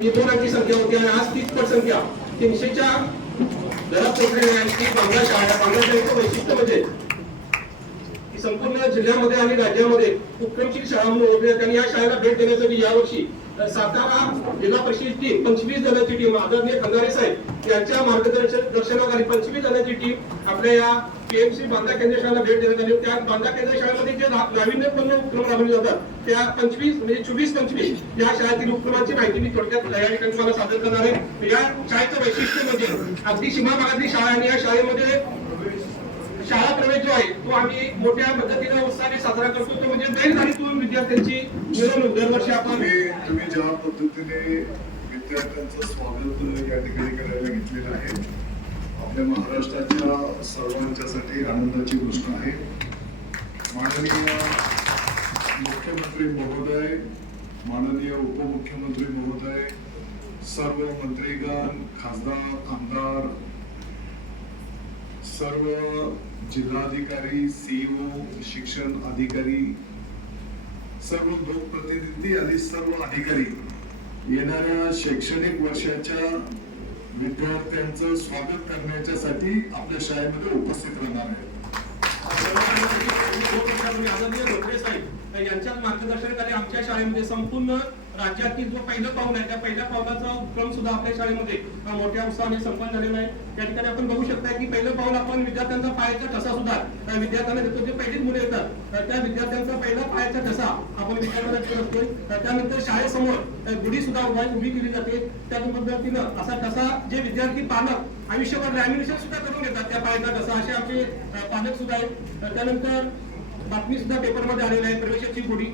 निपुणांची संख्या होती आणि आज तीच संख्या 300च्या घरात पोहोचलेली आहे. ती बांगला शाळा बांगलादेशचं वैशिष्ट्य म्हणजे की संपूर्ण जिल्ह्यामध्ये आणि राज्यामध्ये उत्क्रमशील शाळा म्हणून ओळखली जाते आणि या शाळेला भेट देण्यासाठी यावर्षी सातारा जिल्हा परिषदेची 25 जणांची टीम आदरणीय खंदारे साहेब यांच्या मार्गदर्शनाखाली 25 जणांची टीम आपल्या या पीएमसी बांधा केंद्र शाळेला भेट देण्यात आली. त्या बांधा केंद्र शाळेमध्ये जे नाविन्यपूर्ण उपक्रम राबवले जातात त्या 25 म्हणजे 24-25 या शाळेतील उपक्रमांची माहिती मी थोडक्यात या ठिकाणी तुम्हाला सादर करणार आहे. या शाळेचं वैशिष्ट्य म्हणजे अगदी सीमा भागातली शाळा आणि या शाळेमध्ये शाळा प्रवेश जो आहे तो आम्ही मोठ्या पद्धतीने उत्साहाने साजरा करतो. तो म्हणजे बैलगाडीतून विद्यार्थ्यांची मिरवणूक दरवर्षी आपण तुम्ही ज्या पद्धतीने विद्यार्थ्यांचं स्वागत या ठिकाणी करायला घेतलेलं आहे आपल्या महाराष्ट्राच्या सर्वांच्यासाठी आनंदाची गोष्ट आहे. माननीय मुख्यमंत्री महोदय, माननीय उपमुख्यमंत्री महोदय, सर्व मंत्रीगण, खासदार, आमदार, सर्व जिल्हाधिकारी, सीईओ, शिक्षण अधिकारी, सर्व लोकप्रतिनिधी आणि सर्व अधिकारी येणाऱ्या शैक्षणिक वर्षाच्या विद्यार्थ्यांचं स्वागत करण्यासाठी आपल्या शाळेमध्ये उपस्थित राहणार आहेत. यांच्या मार्गदर्शनाखाली आमच्या शाळेमध्ये संपूर्ण राज्यातील जो पहिलं पाऊल आहे त्या पहिल्या पावलाचा उपक्रम सुद्धा आपल्या शाळेमध्ये मोठ्या उत्साहाने संपन्न झालेला आहे. या ठिकाणी आपण बघू शकता की पहिलं पाऊल आपण विद्यार्थ्यांचा पायाचा ठसा सुद्धा विद्यार्थ्यांना देतो. जे पहिलीच मुले येतात त्या विद्यार्थ्यांचा पहिला पायाचा ठसा आपण विद्यार्थ्यांना देत असतो. त्यानंतर शाळेसमोर गुढी सुद्धा उभी केली जाते. त्या पद्धतीनं असा ठसा जे विद्यार्थी पालक आयुष्यभर लॅमिनेशन सुद्धा करून घेतात त्या पायाचा ठसा असे आमचे पालक सुद्धा आहेत. त्यानंतर बातमी सुद्धा पेपरमध्ये आलेली आहे प्रवेशाची गुढी.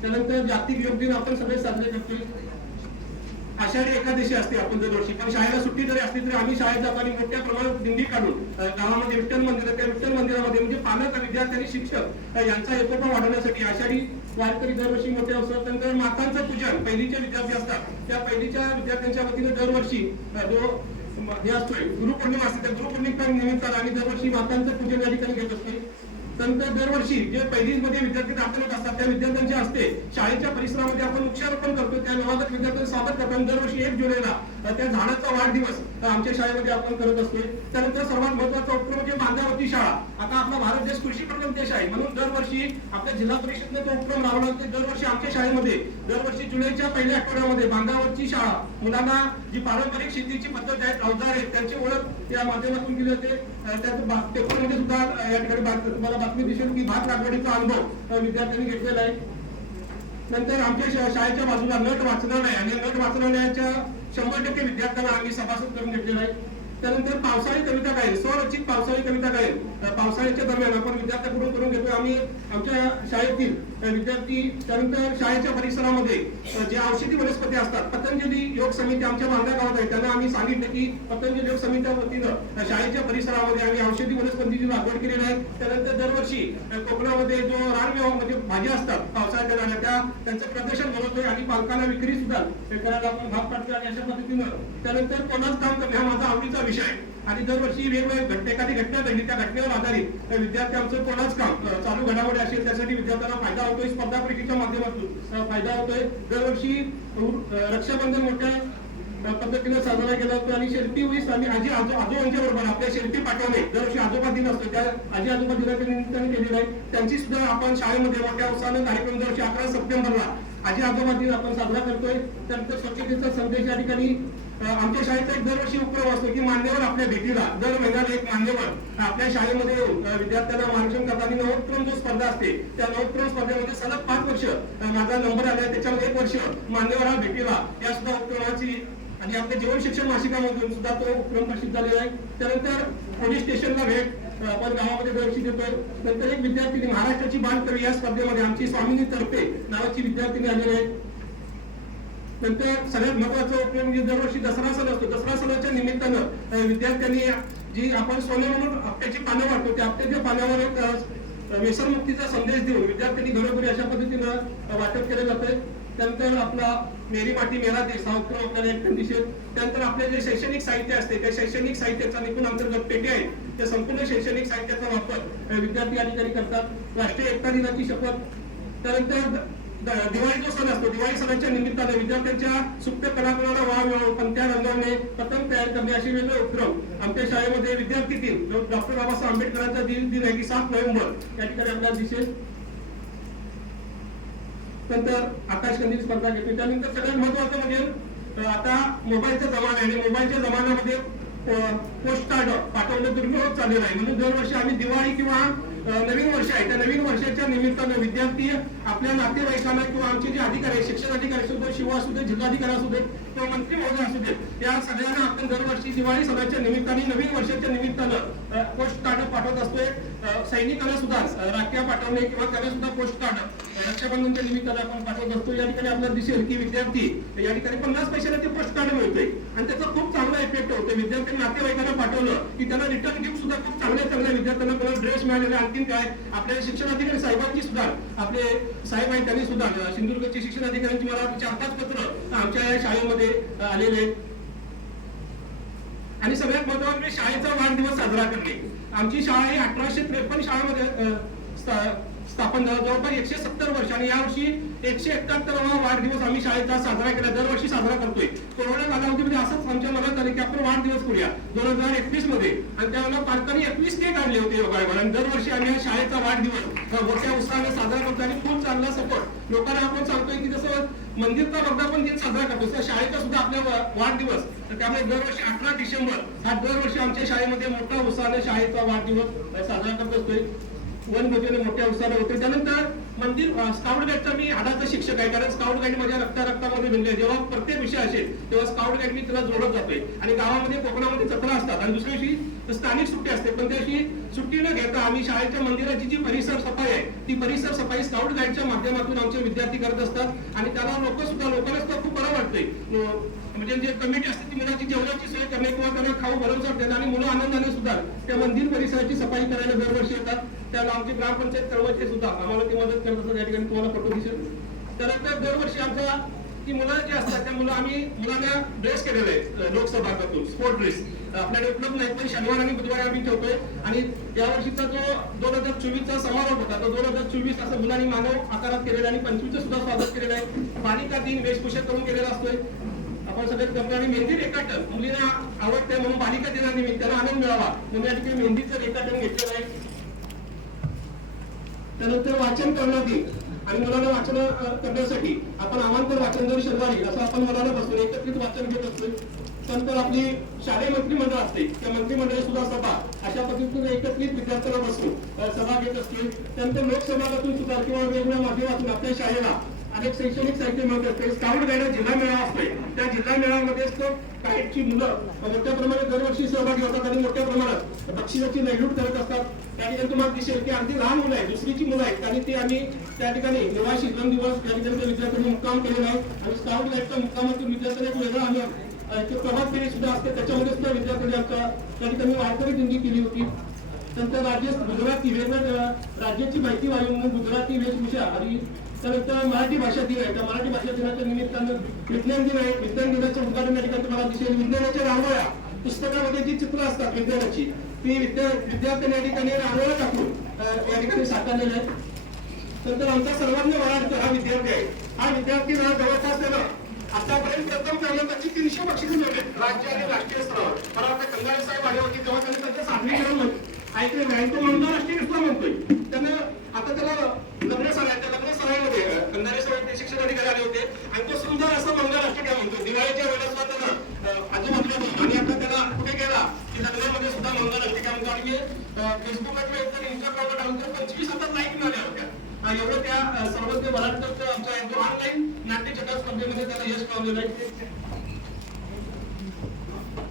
त्यानंतर जागतिक योग दिन आपण सगळे साजरे करतोय. आषाढी एकादशी असते आपण दरवर्षी, पण शाळेला सुट्टी जरी असली तरी आम्ही शाळेत जातो आणि मोठ्या प्रमाणात दिंडी काढून गावामध्ये विठ्ठल मंदिर आहे त्या विठ्ठल मंदिरामध्ये म्हणजे पालक विद्यार्थी शिक्षक यांचा एकोपा वाढवण्यासाठी आषाढी वारकरी दरवर्षी मोठ्या उत्सव. त्यानंतर मातांचं पूजन पहिलीचे विद्यार्थी असतात त्या पहिलीच्या विद्यार्थ्यांच्या वतीने दरवर्षी जो हे असतोय गुरुपौर्णिमा असते त्या गुरुपौर्णिमा निमित्तानं आम्ही दरवर्षी मातांचं पूजन या ठिकाणी घेत असतो. त्यानंतर दरवर्षी जे पहिलीमध्ये विद्यार्थी दाखल होत असतात त्या विद्यार्थ्यांच्या हस्ते शाळेच्या परिसरामध्ये आपण वृक्षारोपण करतो. त्या नवजात विद्यार्थ्यांचं स्वागत करतो. दरवर्षी 1 जुलैला त्या झाडाचा वाढदिवस आमच्या शाळेमध्ये आपण करत असतो. त्यानंतर सर्वात महत्वाचा उपक्रम म्हणजे बांधावरची शाळा. आता आपला भारत देश कृषी प्रधान देश आहे म्हणून दरवर्षी आपल्या जिल्हा परिषदेने तो उपक्रम राबवला जातो. दरवर्षी आमच्या शाळेमध्ये दरवर्षी जुलैच्या पहिल्या आठवड्यामध्ये बांधावरची शाळा मुलांना जी पारंपरिक शेतीची पद्धत आहे अवजार आहेत त्यांची ओळख या माध्यमातून केली जाते. त्याचं पेपरमध्ये सुद्धा या ठिकाणी मला बातमी दिसेल की भात लागवडीचा अनुभव विद्यार्थ्यांनी घेतलेला आहे. नंतर आमच्या शाळेच्या बाजूला नट वाचनालय आणि नट वाचनालयाच्या 100% विद्यार्थ्यांना आम्ही सभासद करून घेतलेला आहे. त्यानंतर पावसाळी कविता गायन स्वरचित पावसाळी कविता गायन पावसाळ्याच्या दरम्यान आपण विद्यार्थ्याकडून करून घेतो आम्ही आमच्या शाळेतील विद्यार्थी. त्यानंतर शाळेच्या परिसरामध्ये जे औषधी वनस्पती असतात पतंजली योग समिती आमच्या बांधा गावात आहे त्यांना आम्ही सांगितलं की पतंजली योग समितीच्या वतीनं शाळेच्या परिसरामध्ये आम्ही औषधी वनस्पतीची लागवड केलेली आहे. त्यानंतर दरवर्षी कोकणामध्ये जो रानमेवा म्हणजे भाज्या असतात पावसाळ्याच्या त्यांचं प्रदर्शन बनवतोय आणि पालकांना विक्री सुद्धा करायला आपण भाग पाडतोय आणि अशा पद्धतीनं. त्यानंतर कोणाच काम करणे हा माझा आवडीचा विषय आणि दरवर्षी वेगवेगळ्या एखादी घटना घडली त्या घटनेवर आधारित विद्यार्थी आमचं कोणाच काम चालू घडामोडी असेल त्यासाठी विद्यार्थ्यांना फायदा होतोय. स्पर्धा परीक्षेच्या माध्यमातून फायदा होतोय. दरवर्षी रक्षाबंधन मोठ्या पद्धतीने साजरा केला जातो आणि शिल्पी वीस आणि आजोबांच्या बरोबर आपल्या शिल्पी पाठवणे दरवर्षी आजोबा दिन असतो त्या आजोबा दिनाच्या निमित्ताने केलेला आहे. त्यांची सुद्धा आपण शाळेमध्ये मोठ्या उत्साहाने कार्यक्रम दरवर्षी 11 सप्टेंबरला आजोबा दिन आपण साजरा करतोय. त्यानंतर स्वच्छतेचा संदेश या ठिकाणी आमच्या शाळेचा एक दरवर्षी उपक्रम असतो की मान्यवर आपल्या भेटीला दर महिन्याला एक मान्यवर आपल्या शाळेमध्ये विद्यार्थ्यांना मार्गदर्शन करताना नवोत्क्रम जो स्पर्धा असते त्या नवोत्क्रम स्पर्धेमध्ये सलग 5 वर्ष माझा नंबर आला त्याच्यामध्ये 1 वर्ष मान्यवर हा भेटीला या सुद्धा उपक्रमाची आणि आपल्या जीवन शिक्षण मासिकामधून सुद्धा तो उपक्रम प्रसिद्ध झालेला आहे. त्यानंतर पोलीस स्टेशनला भेट आपण गावामध्ये दरवर्षी देतोय. नंतर एक विद्यार्थिनी महाराष्ट्राची बालकवी या स्पर्धेमध्ये आमची स्वामिनी तर्फे नावाची विद्यार्थिनी आलेली आहे. नंतर सगळ्यात महत्वाचा उपक्रम म्हणजे दरवर्षी दसरा सण असतो. दसरा सणाच्या निमित्तानं विद्यार्थ्यांनी जी आपण सोने म्हणून आपट्याची पानं वाटतो त्या आपट्याच्या पानावर एक व्यसनमुक्तीचा संदेश देऊन विद्यार्थ्यांनी घरोघरी अशा पद्धतीनं वाटप केलं जातंय. त्यानंतर आपला मेरी माती मेरा देश हा उपक्रम आपल्याला एक दिसेल. त्यानंतर आपले जे शैक्षणिक साहित्य असते त्या शैक्षणिक साहित्याचा निपुण अंतर्गत पेटी आहे त्या संपूर्ण शैक्षणिक साहित्याचा वापर विद्यार्थी या ठिकाणी करतात. राष्ट्रीय एकता दिनाची शपथ. त्यानंतर दिवाळी जो सण असतो, दिवाळी सणाच्या निमित्ताने विद्यार्थ्यांच्या सुप्त कलागुणाला वाव मिळवून पंत्या रंगवणे, पतंग तयार करणे असे वेगवेगळे उपक्रम आमच्या शाळेमध्ये विद्यार्थी दिन डॉक्टर बाबासाहेब आंबेडकरांचा दिन आहे की 7 नोव्हेंबर या ठिकाणी आपल्याला दिसेल. नंतर आकाशकंदील स्पर्धा घेतली. त्यानंतर सगळ्यात महत्वाचं म्हणजे आता मोबाईलचा जमाना आहे आणि मोबाईलच्या जमान्यामध्ये पोस्ट कार्ड पाठवणं दुर्मिळ होत चाललेलं आहे. म्हणून दरवर्षी आम्ही दिवाळी किंवा नवीन वर्ष आहे त्या नवीन वर्षाच्या निमित्तानं विद्यार्थी आपल्या नातेवाईकांना किंवा आमचे जे अधिकारी आहेत, शिक्षण अधिकारी असू दे, शिवा असू दे, जिल्हाधिकारी असू दे किंवा मंत्री महोदय असू दे, या सगळ्यांना आपण दरवर्षी दिवाळी सणाच्या निमित्ताने नवीन वर्षाच्या निमित्तानं पोस्ट कार्ड पाठवत असतोय. सैनिकांना सुद्धा राख्या पाठवणे किंवा त्यांना सुद्धा पोस्ट कार्ड रक्षाबंधनच्या निमित्तानं आपण पाठवत असतो. या ठिकाणी आपल्याला दिसेल की विद्यार्थी या ठिकाणी 50 पैशाला ते पोस्ट कार्ड मिळते आणि त्याचा खूप चांगला इफेक्ट होतो. विद्यार्थ्यांनी नातेवाईकांना पाठवलं की त्यांना रिटर्न गिफ्ट सुद्धा खूप चांगल्या विद्यार्थ्यांना कोणाला ड्रेस मिळालेले. आणखी काय आपल्या शिक्षणाधिकारी साहेबांची सुद्धा आपले साहेब आहेत त्यांनी सुद्धा सिंधुदुर्गचे शिक्षण अधिकाऱ्यांची मला 4-5 पत्र आमच्या या शाळेमध्ये आलेले. आणि सगळ्यात महत्त्वाचं म्हणजे शाळेचा वाढदिवस साजरा करणे. आमची शाळा ही 1853 शाळेमध्ये स्थापन झाला, जवळपास 170 वर्ष आणि यावर्षी 171वा वाढदिवस आम्ही शाळेचा साजरा केला, दरवर्षी साजरा करतोय. कोरोना कालावधीमध्ये असंच आमच्या मनात आले की आपण वाढदिवस करूया 2021 मध्ये आणि त्यावेळेला पालकांनी 21 केक आणले होते योगायोगाने आणि दरवर्षी आम्ही शाळेचा वाढदिवस मोठ्या उत्साहाने साजरा करतो आणि खूप चांगला सपोर्ट लोकांना आपण सांगतोय की जसं मंदिरचा वर्धापन दिन साजरा करतो तसं शाळेचा सुद्धा आपला वाढदिवस. तर त्यामुळे दरवर्षी 18 डिसेंबर हा दरवर्षी आमच्या शाळेमध्ये मोठ्या उत्साहाने शाळेचा वाढदिवस साजरा करत असतोय. वनभोजन मोठ्या उत्साहाने होते. त्यानंतर मंदिर स्काउट गाईडचा मी हाडाचा शिक्षक आहे, कारण स्काउट गाईड माझ्या रक्तामध्ये बनले. जेव्हा प्रत्येक विषय असेल तेव्हा स्काउट गाईड मी त्याला जोडत जातोय आणि गावामध्ये कोकणामध्ये जत्रा असतात आणि दुसऱ्या दिवशी स्थानिक सुट्टी असते, पण त्याशी सुट्टी न घेता आम्ही शाळेच्या मंदिराची जी परिसर सफाई आहे ती परिसर सफाई स्काउट गाईडच्या माध्यमातून आमचे विद्यार्थी करत असतात आणि त्याला लोकांना सुद्धा खूप बरं वाटतंय. म्हणजे जे कमिटी असते ती मुलाची जेवणाची सोय करणे किंवा त्यांना खाऊ भरवसा देणं आणि मुलं आनंदाने सुद्धा त्या मंदिर परिसराची सफाई करायला दरवर्षी येतात. त्याला आमची ग्रामपंचायत कर्मचारी सुद्धा आम्हाला ती मदत करत असतात. या ठिकाणी तुम्हाला फोटो दिसेल. त्यानंतर दरवर्षी आमचा ती मुलं जी असतात त्या मुलांना ड्रेस केलेले आहे लोकसभागातून स्पोर्ट ड्रेस आपल्याकडे उपलब्ध नाही, पण शनिवार आणि बुधवारी आम्ही ठेवतोय. आणि यावर्षीचा जो 2024चा समारोप होता तो 2024 असं मुलांनी मानव आकारात केलेला आणि 25चं सुद्धा स्वागत केलेलं आहे. बालिका दिन वेशभूषा करून केलेला असतोय. आपण सगळे करतो आणि मेहंदी रेखाटन मुलींना आवडते म्हणून बालिका दिनानिमित्त त्यांना आनंद मिळावा म्हणून या ठिकाणी मेहंदीचं रेखाटन घेतलेलं आहे. त्यानंतर वाचन करण्यात येईल आणि मुलांना वाचन करण्यासाठी आपण आमंत्रण वाचन दर शनिवारी असं आपण मुलांना बसून एकत्रित वाचन घेत असतो. त्यानंतर आपली शालेय मंत्रिमंडळ असते त्या मंत्रिमंडळ सुद्धा सभा अशा पद्धतीने एकत्रित विद्यार्थ्यांना बसून सभा घेत असतील. त्यानंतर लोकसभागातून सुद्धा किंवा वेगवेगळ्या माध्यमातून आपल्या शाळेला अनेक शैक्षणिक साहित्य मिळतात. स्काउट गाईड जिल्हा मेळावा असतोय त्या जिल्हा मेळाव्यामध्येच तो गाईडची मुलं मोठ्या प्रमाणात दरवर्षी सहभागी होतात आणि मोठ्या प्रमाणात बक्षिसाची नेहलूट करत असतात. त्या ठिकाणी तुम्हाला दिसेल की अगदी लहान मुलं आहेत, दुसरीची मुलं आहेत आणि ती आम्ही त्या ठिकाणी निवासी 2 दिवस त्या ठिकाणी विद्यार्थ्यांनी मुक्काम केलेला आहे आणि स्काउट गाईडच्या मुक्कामातून विद्यार्थ्यांना एक वेगळा आम्ही प्रभात फेरी सुद्धा असते त्याच्यामध्ये सुद्धा विद्यार्थ्यांनी आमच्या त्या ठिकाणी वारकरी दिंडी केली होती. नंतर गुजराती वेगवेगळ्या राज्याची माहिती व्हावी म्हणून गुजराती वेशभूषा आणि त्यानंतर मराठी भाषा दिन आहे. त्या मराठी भाषा दिनाच्या निमित्तानं विज्ञान दिन आहे. विज्ञान दिनाचं उद्घाटन या ठिकाणी तुम्हाला दिसेल. विज्ञानाच्या रांगोळ्या पुस्तकामध्ये जी चित्र असतात विज्ञानाची ती विद्यार्थ्यांनी या ठिकाणी रांगोळ्या टाकून या ठिकाणी साकारलेल्या आहेत. नंतर आमचा सर्वांना वराडकर हा विद्यार्थी आहे. हा विद्यार्थी ना जवळपास त्याला आतापर्यंत प्रथम क्रमांकाची 300 बक्षिसे मिळाली राज्य आणि राष्ट्रीय स्तरावर. मला वाटतं कंगारे साहेब आले होते तेव्हा त्यांनी त्याच्या सादरीकरण ऐकले नाही तो म्हणून राष्ट्रीय स्तरावर म्हणतोय. त्यानं आता त्याला लग्न सराईमध्ये कंगारे साहेब ते शिक्षण अधिकारी आले होते आणि तो सुंदर असं मंगळाष्टक म्हणतो. दिवाळीच्या वेळेस त्याला आजूबाजूला आणि आता त्याला कुठे गेला की लग्नामध्ये सुद्धा मंगळाष्टक म्हणतो आणि फेसबुकवर इंस्टाग्रामवर 25,000 लाईक मिळाल्या होत्या. एवढं त्या सर्वज्ञ वराडकर आमच्या ऑनलाईन नाट्यचटा स्पर्धेमध्ये त्याला यश मिळवलेलं आहे.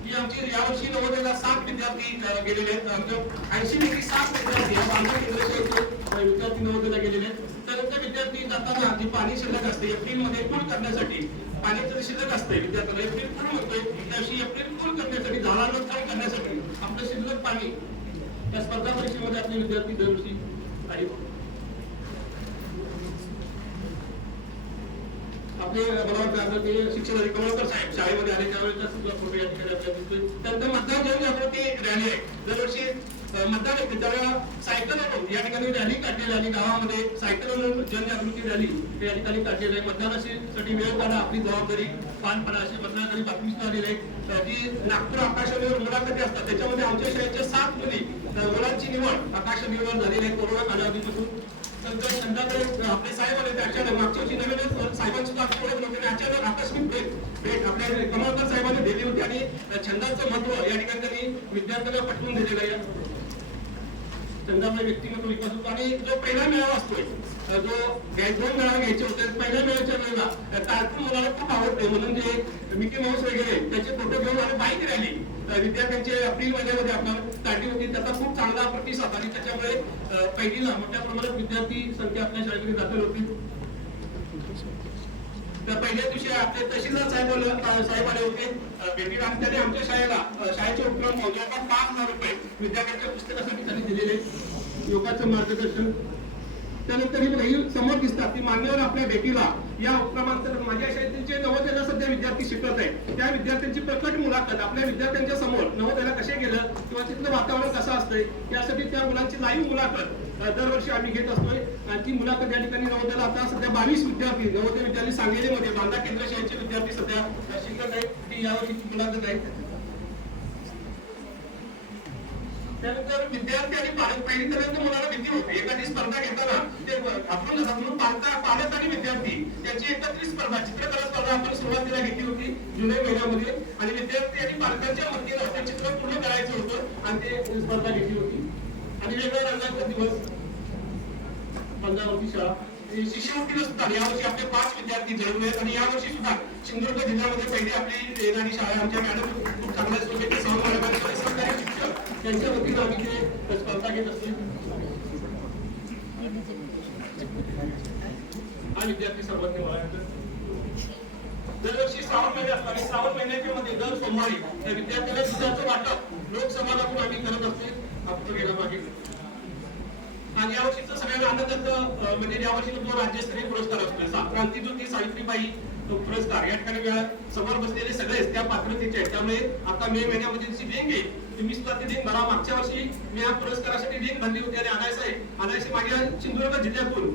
ही आमची यावर्षी नवोदयाला 7 विद्यार्थी गेलेले आहेत. आमच्या 80 पैकी 7 विद्यार्थी आमच्या केंद्राचे विद्यार्थी नवोदयाला गेलेले आहेत. त्यानंतर विद्यार्थी जाताना जी पाणी शिल्लक असते एप्रिल मध्ये पूल करण्यासाठी पाण्याचं शिल्लक असते विद्यार्थ्यांना एप्रिल पूल म्हणतोय त्याशी एप्रिल पूल करण्यासाठी झाडांना तळ करण्यासाठी आपलं शिल्लक पाणी या स्पर्धा परीक्षेमध्ये आपले विद्यार्थी दरवर्षी आहेत. आपले मला वाटतं ते शिक्षण अधिकारी कमळकर साहेब शाळेमध्ये आले त्यावेळेचा सुद्धा फोटो या ठिकाणी आपल्याला दिसतोय. त्यानंतर मतदार जनजागृती रॅली आहे. दरवर्षी मतदान येते त्यावेळेला सायकलवरून या ठिकाणी रॅली काढलेली आणि गावामध्ये सायकलवरून जनजागृती रॅली या ठिकाणी काढलेली आहे. मतदानासाठी वेळ काढा, आपली जबाबदारी पार पडा अशी मतदानासाठी बातमी आलेली आहे. जी नागपूर आकाशवाणीवर मुलाखती असतात त्याच्यामध्ये आमच्या शाळेच्या 7 मुली मुलांची निवड आकाशवाणीवर झालेली आहे कोरोना कालावधीपासून. नंतर संध्याकाळी आपले साहेब आले ते अचानक मागच्या वर्षी नवीन साहेबांची ओळख नव्हती आणि अचानक आकस्मिक भेट आपल्या कमळकर साहेबांनी दिली होती आणि छंदाचं महत्व या ठिकाणी त्यांनी विद्यार्थ्यांना पटवून दिलेलं आहे. छंदामुळे व्यक्तिमत्व विकास होतो आणि जो पहिला मेळावा असतोय जो 2 मेळावे घ्यायचे होते पहिल्या मेळाव्याच्या वेळेला कार्टून मुलाला खूप आवडते म्हणून जे मिकी माऊस वगैरे त्याचे फोटो घेऊन आणि बाईक रॅली विद्यार्थ्यांचे एप्रिल महिन्यामध्ये आपण काढली होती. त्याचा खूप चांगला प्रतिसाद आणि त्याच्यामुळे पहिलीला मोठ्या प्रमाणात विद्यार्थी संख्या आपल्या शाळेमध्ये दाखल होती. तर पहिल्या दिवशी आपले तहसीलदार साहेब आले होते भेटीला आणि त्यांनी आमच्या शाळेचे उपक्रम जवळपास 5,000 रुपये विद्यार्थ्यांच्या पुस्तकासाठी त्यांनी दिलेले. योगाचं मार्गदर्शन त्यानंतर ही समोर दिसतात ती मान्यवर आपल्या भेटीला या उपक्रमांतर्गत माझ्या शाळेतील जे नवोदयाला सध्या विद्यार्थी शिकत आहेत त्या विद्यार्थ्यांची प्रकट मुलाखत आपल्या विद्यार्थ्यांच्या समोर नवोदयाला कसे गेलं किंवा तिथलं वातावरण कसं असतंय यासाठी त्या मुलांची लाईव्ह मुलाखत दरवर्षी आम्ही घेत असतोय. आणि ती मुलाखत या ठिकाणी नवोदयाला आता सध्या 22 विद्यार्थी नवोदय विद्यालय सांगलीमध्ये बांधा केंद्र शाळेचे विद्यार्थी सध्या शिकत आहेत. ती यावर्षीची मुलाखत आहे. त्यानंतर विद्यार्थी आणि पालक पहिलीपर्यंत मुलाला भीती होती. एखादी स्पर्धा घेताना ते आपण म्हणून पालक आणि विद्यार्थी त्यांची एकत्रित स्पर्धा चित्रकला स्पर्धा आपण सुरुवातीला घेतली होती जुलै महिन्यामध्ये आणि विद्यार्थी आणि पालकांच्या वतीनं ते चित्र पूर्ण करायचं होतं आणि ते स्पर्धा घेतली होती. आणि वेगवेगळ्या रंगाचा दिवस 15 वर्षी शाळा शिष्यवृत्तीला सुद्धा यावर्षी आपले 5 विद्यार्थी जळून आहेत आणि यावर्षी सुद्धा सिंधुदुर्ग जिल्ह्यामध्ये पहिली आपली येणारी शाळा आमच्या मॅडम खूप चांगल्या स्वरूपाचे सहकार्य सरकारी शिक्षक त्यांच्या वतीनं आम्ही ते स्पर्धा घेत असतो. हा विद्यार्थी सर्वांनी दरवर्षी श्रावण महिने असतात आणि श्रावण महिन्याच्या मध्ये दर सोमवारी त्या विद्यार्थ्यांना दुधाचं वाटप लोकसमाजातून आम्ही करत असतो. आपण गेला मागे आणि यावर्षीचं सगळ्यांना आनंदाचं म्हणजे यावर्षी जो राज्यस्तरीय पुरस्कार असतो क्रांतीज्योती सावित्रीबाई पुरस्कार या ठिकाणी समोर बसलेले सगळेच त्या पात्रतेचे आहेत. त्यामुळे आता मे महिन्यामध्ये जी लिंक आहे तुम्ही सुद्धा ती लिंक भरा. मागच्या वर्षी मी या पुरस्कारासाठी लिंक भरली होती आणि आणायचे माझ्या सिंधुदुर्ग जिल्ह्यातून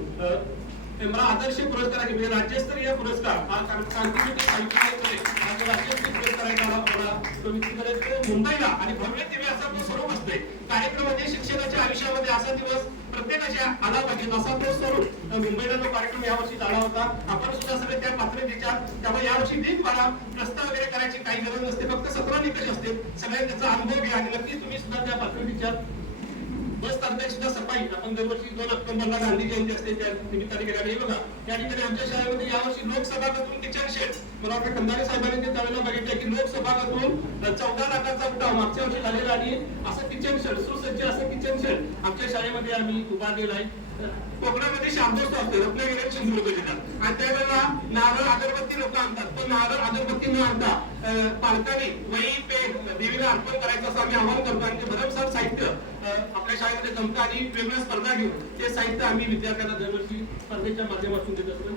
मला आदर्श पुरस्काराचे म्हणजे राज्यस्तरीय पुरस्कार हा क्रांतीज्योती सावित्रीबाई राज्यस्तरीय पुरस्कार आहे मुंबईला आणि भव्य दिव्य असा तो स्वरूप असते. कार्यक्रमाचे शिक्षणाच्या आयुष्यामध्ये असा दिवस प्रत्येकाच्या आला पाहिजे असा तो स्वरूप मुंबईला जो कार्यक्रम यावर्षी झाला होता. आपण सुद्धा सगळे त्या पात्रतेच्या त्यामुळे यावर्षी लिंक भरा. प्रस्ताव वगैरे करायची काही गरज नसते. फक्त 17 निकष असते. सगळ्यांनी त्याचा अनुभव घ्या आणि नक्कीच तुम्ही सुद्धा त्या पात्रतेच्या बस तारखेला सुद्धा सफाई आपण दरवर्षी 2 ऑक्टोबरला गांधी जयंती असते त्या निमित्ताने केल्याने बघा या ठिकाणी आमच्या शाळेमध्ये यावर्षी लोकसभागातून किचन शेड मला वाटतं खंदारे साहेबांनी ते त्यावेळेला बघितलं की लोकसभागातून 14 लाखाचा उठाव मागच्या वर्षी झालेला आणि असं किचन शेड सुसज्ज असं किचन शेड आमच्या शाळेमध्ये आम्ही उभारलेलं आहे. कोकणामध्ये शारदोत्सव असतो रत्नागिरी सिंधुदुर्ग जिल्ह्यात आणि त्यावेळेला नारळ अगरबत्ती लोक आणतात. पण नारळ अगरबत्ती न आणता पालकांनी वही पेन देवीला अर्पण करायचं असं आम्ही आवाहन करतो आणि ते भरमसाठ साहित्य आपल्या शाळेमध्ये जमतं आणि वेगवेगळ्या स्पर्धा घेऊन ते साहित्य आम्ही विद्यार्थ्यांना दरवर्षी स्पर्धेच्या माध्यमातून देत असतो.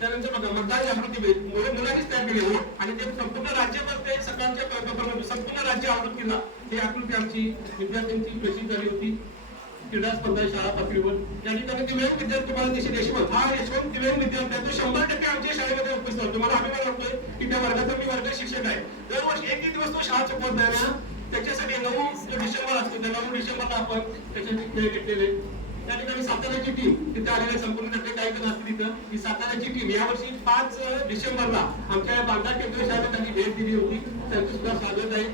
त्यानंतर बघा मतदार जागृती मुलांनीच तयार केली हो आणि ते संपूर्ण राज्यभर ते सगळ्यांच्या संपूर्ण राज्य आवृत्तीला ही आकृती आमची विद्यार्थ्यांची प्रसिद्ध झाली होती. क्रीडा स्पर्धा शाळा पातळीवर या ठिकाणी दिव्यांग विद्यार्थी मला देशमुख हा यशवंत दिव्यांग विद्यार्थी तो 100% आमच्या शाळेमध्ये उपस्थित होतो. मला अभिमान वाटतोय की त्या वर्गाचा मी वर्ग शिक्षक आहे. दरवर्षी एक दिवस तो शाळा चुकवत नाही ना त्याच्यासाठी 9 डिसेंबर असतो त्या 9 डिसेंबरला आपण त्याच्यासाठी खेळ घेतलेले. त्या ठिकाणी साताऱ्याची टीम तिथे आलेले संपूर्ण त्यातले काही जण असतील तिथं ही साताऱ्याची टीम यावर्षी 5 डिसेंबरला आमच्या बांधा केंद्र शाळेत त्यांनी भेट दिली होती. त्यांचं सुद्धा स्वागत आहे.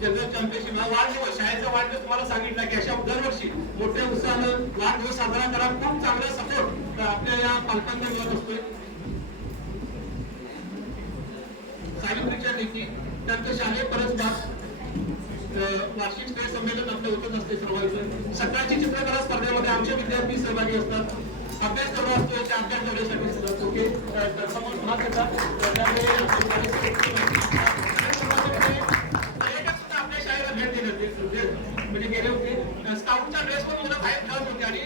जनरल चॅम्पियनशिप हा वाढदिवस शाळेचा वाढदिवस तुम्हाला सांगितला की अशा दरवर्षी मोठ्या उत्साहानं वाढदिवस साजरा करा. खूप चांगला सपोर्ट आपल्या या पालकांना मिळत असतोय. सावित्रीच्या नीती त्यानंतर शालेय परस्पर वार्षिक खेळ संमेलन आपलं होतच असते सर्वांचं. सकाळची चित्रकला स्पर्धेमध्ये आमचे विद्यार्थी सहभागी असतात. अभ्यास करत असतो त्या अभ्यास करण्यासाठी सुद्धा ओके समोर भाग घेतात. आपल्या शाळेला भेट दिली म्हणजे गेले होते. स्काउटचा ड्रेस पण मला बाहेर घालत होते आणि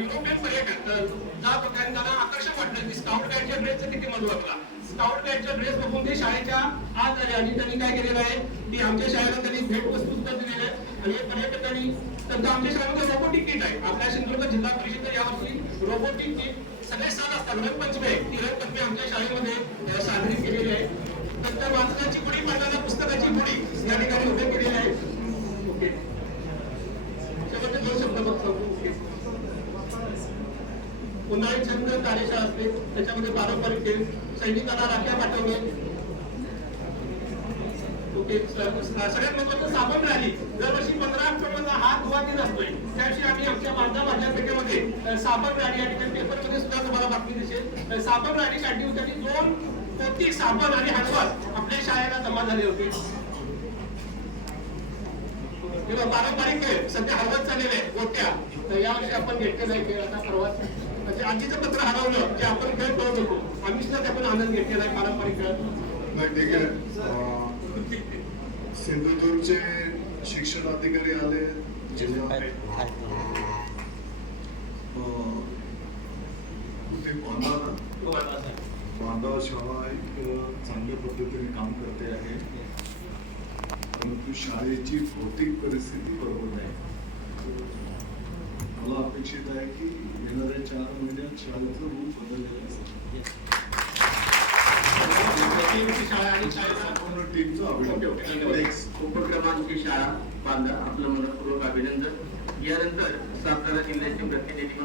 युरोपियन पर्यटक जात होते आणि त्यांना आकर्षण वाटलं की स्काउट गाईडच्या ड्रेसचं किती महत्व आपला स्काउट गाईडचा ड्रेस बघून ते शाळेच्या आत आले आणि त्यांनी काय केलेलं आहे की आमच्या शाळेला त्यांनी भेटवस्तू सुद्धा दिलेल्या आहे आणि पर्यटकांनी तर आमच्या शाळेमध्ये रोबोटिक किट आहे. आपल्या सिंधुदुर्ग जिल्हा परिषद यावर्षी रोबोटिक किट सगळे सण असतात. रंगपंचमी आहे, ती रंगपंचमी आमच्या शाळेमध्ये साजरी केलेली आहे. नंतर वाचनाची गुढी पाडण्याला पुस्तकाची गुढी या ठिकाणी उभे केलेली आहे. ओके, शेवटचे 2 शब्द बघ सांगतो. उन्हाळी छंद कार्यशाळा असते, त्याच्यामध्ये पारंपरिक खेळ, सैनिकांना राख्या पाठवणे. ओके, सगळ्यात महत्त्वाचं साबण रॅली. दरवर्षी 15 ऑक्टोबरला हात धुवा दिन असतोय, त्याविषयी आम्ही आमच्या बांधा बाजारपेठेमध्ये साबण रॅली या ठिकाणी पेपरमध्ये सुद्धा तुम्हाला बातमी दिसेल. साबण रॅली काढली होती आणि 2 पोती साबण आणि हँडवॉश आपल्या शाळेला जमा झाले होते. किंवा पारंपरिक खेळ सध्या हरवत चाललेले आहे गोट्या, तर यावर्षी आपण घेतलेला आहे खेळ. आता प्रवास म्हणजे आजीचं पत्र हरवलं जे आपण खेळ करत होतो, आम्ही सुद्धा त्यातून आनंद घेतलेला आहे पारंपरिक खेळ. नाही, ठीक आहे. सिंधुदुर्गचे शिक्षण अधिकारी आले, जिल्हा कुठे बांधा शाळा एक चांगल्या पद्धतीने काम करते आहे, परंतु शाळेची भौतिक परिस्थिती बरोबर नाही. मला अपेक्षित आहे की येणाऱ्या 4 महिन्यात शाळेचं रूप बदललेलं असेल. शाळा आणि शाळेचा पूर्ण टीमचा अभिनंदन. उपक्रमांची शाळा बांधा, आपलं मनपूर्वक अभिनंदन. यानंतर सातारा जिल्ह्याचे प्रतिनिधी म्हणून